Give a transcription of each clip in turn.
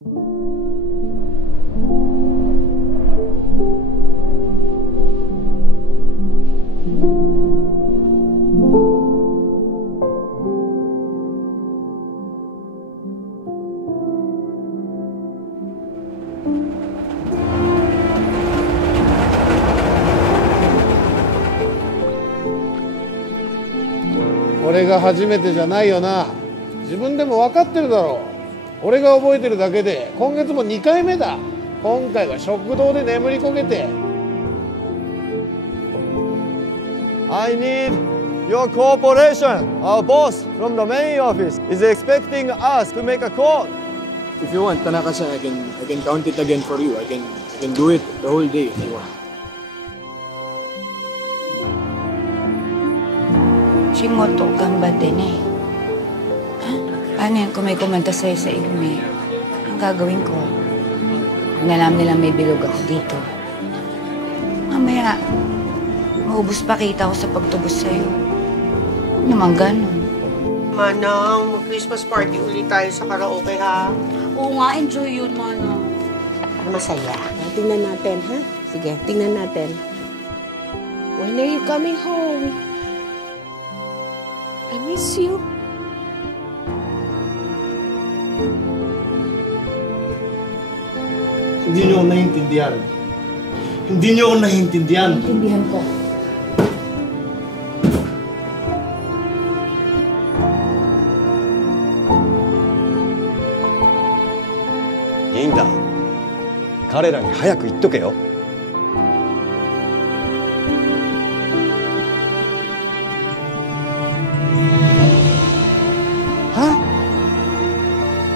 俺が初めてじゃないよな。自分でも分かってるだろう。俺が覚えてるだけで今月も2回目だ。今回は食堂で眠りこけて。 I need your cooperation. Our boss from the main office is expecting us to make a call. If you want, Tanaka-san, I can count it again for you. I can do it the whole day if you want. Shimoto, gambate na eh. Paano yan kung may kumanta sa'yo sa email? Ang gagawin ko, pag nalaman nilang may bilog ako dito, mamaya, maubos pa kita ko sa pagtubos sa'yo. Ano naman ganun? Manang, mag-Christmas party ulit tayo sa karaoke, ha? Oo nga, enjoy yun, Manang. Masaya. Tingnan natin, ha? Sige, tingnan natin. When are you coming home? I miss you. Hindi niyo ako naiintindihan. Hindi niyo ako naiintindihan. Naiintindihan ko. Ginta, 彼らに早く言っとけよ。Ha?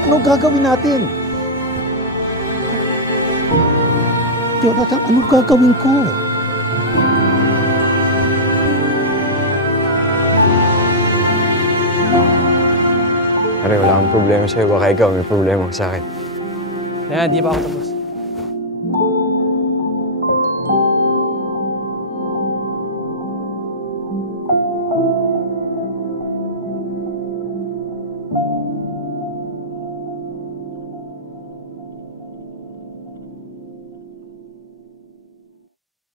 Ano gagawin natin? Jonathan, ano gagawin ko? Pare, wala akong problema sa'yo. Baka ikaw may problema sa akin. Kaya, di pa ako tapos.